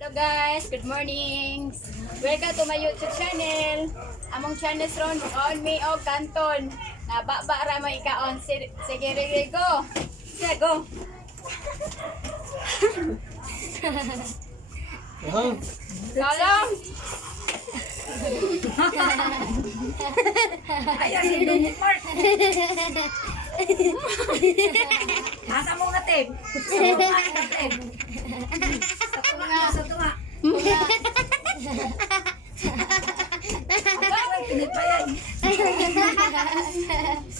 Hello guys, good morning. Welcome to my YouTube channel. Among channel ron on me og Canton. Nababa ra mo ikaon. Sige, sige, go. Sige, go. Tolong. Ayaw si Dumit Mark. Asa mo nga, Teb? Sa tunga. Ay, pinipayan.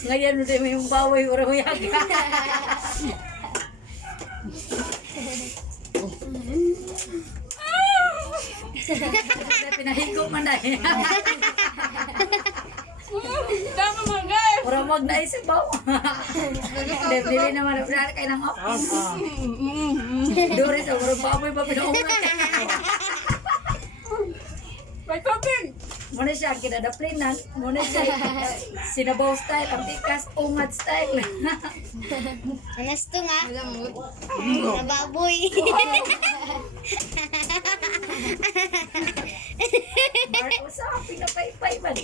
Ngayon, hindi mo yung baway o rahuyag. Pinahiko man dahil. Tama mo guys. Orang wag na isip ba? Dili naman na kay nang office. Dore sa orang baboy ba pinaungat. May topping. Muna siya kinadaplinan, muna siya sinabaw style, antikas, ungat style. Anas to nga. Nababoy. Mark, sa pinapaypay man.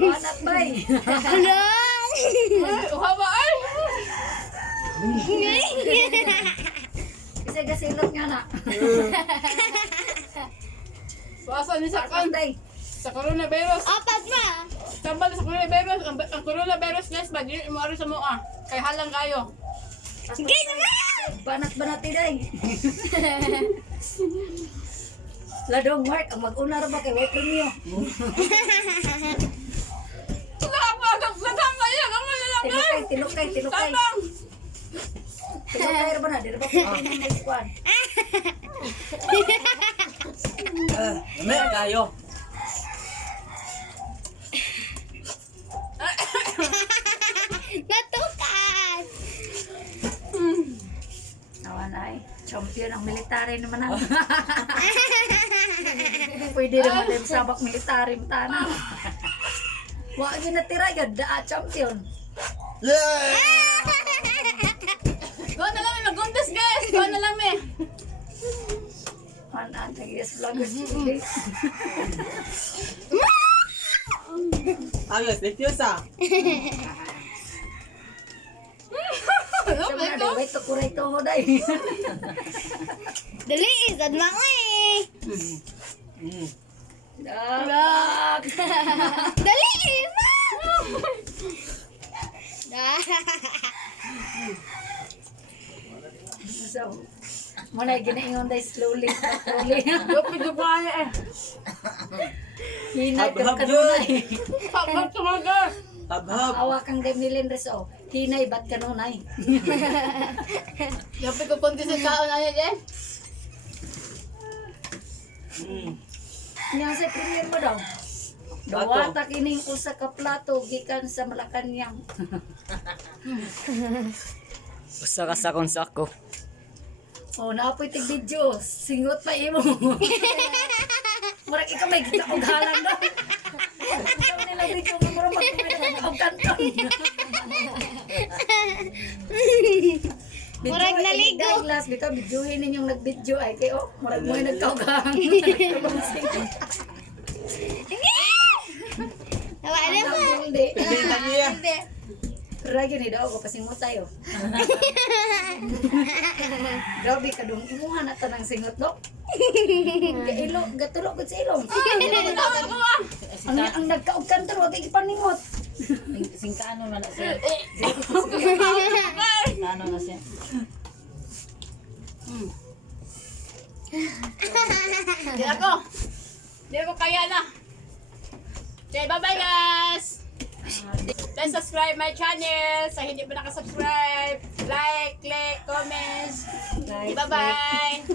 Banat bay. Alang! Uhawa ay. Kasi gasilot nga na. Basa ni sa Kanday. sa coronavirus. Apat ma! Tambal sa coronavirus. Ang coronavirus guys, ba di mo ari sa mua. Kay halang kayo. Sige naman! Banat-banat tiday. Ladong Mark, ang mag-una ra ba kay way premium? Gatang kayo, gamay na lang guys. Tilukay. Tabang. Tilukay ra ba na? Di ra ba premium na squad? May kayo. Natukan! Nawa na eh. Champion ang military naman ang. Pwede naman din sabak military mutana. Wag yun natira yun. Champion. Go na lang, mag-contest guys. Go na lang eh. Anan, nag-yes vloggers today. Ayos, letyosa. Sabi na, di, wait, tukuray to mo dahi. Dali, isad mga eh! Vlog! Dali, ma! So, muna ginaingon dahi slowly. Lupit ko pa eh. Hinay ka Habhab kanunay. Pagod tumaga. Tabhab. Awa kang Dave Nilendres o. Hinay, ba't kanunay? Lupit ko konti sa kaon ayan eh. Nga sa premier mo daw. Dawata kining usa ka plato gikan sa Malacanang. Usa ka sa kung sako. Oh, naapoy tig video. Singot pa imo. Murag ikaw may kita og halang daw. Ikaw nila video mo murag magkumita og kanton. Murag naligo. Douglas, bitaw videohin ninyong nag-video ay kay oh, murag mo nagkaugang. Tawa na mo! Hindi. Benta niya. Ragi ni daw ko pasingot tayo. Grabe ka dong imuha na tanang singot do. Kailo, gatulo gud sa ilong. Ang nagkaog kantor wa kay paningot. Singkaano man na siya. Ano na siya. Di ako. Di ako kaya na. Okay, bye-bye guys. Please subscribe my channel. Sa hindi pa nakasubscribe, like, click, comments. Bye-bye.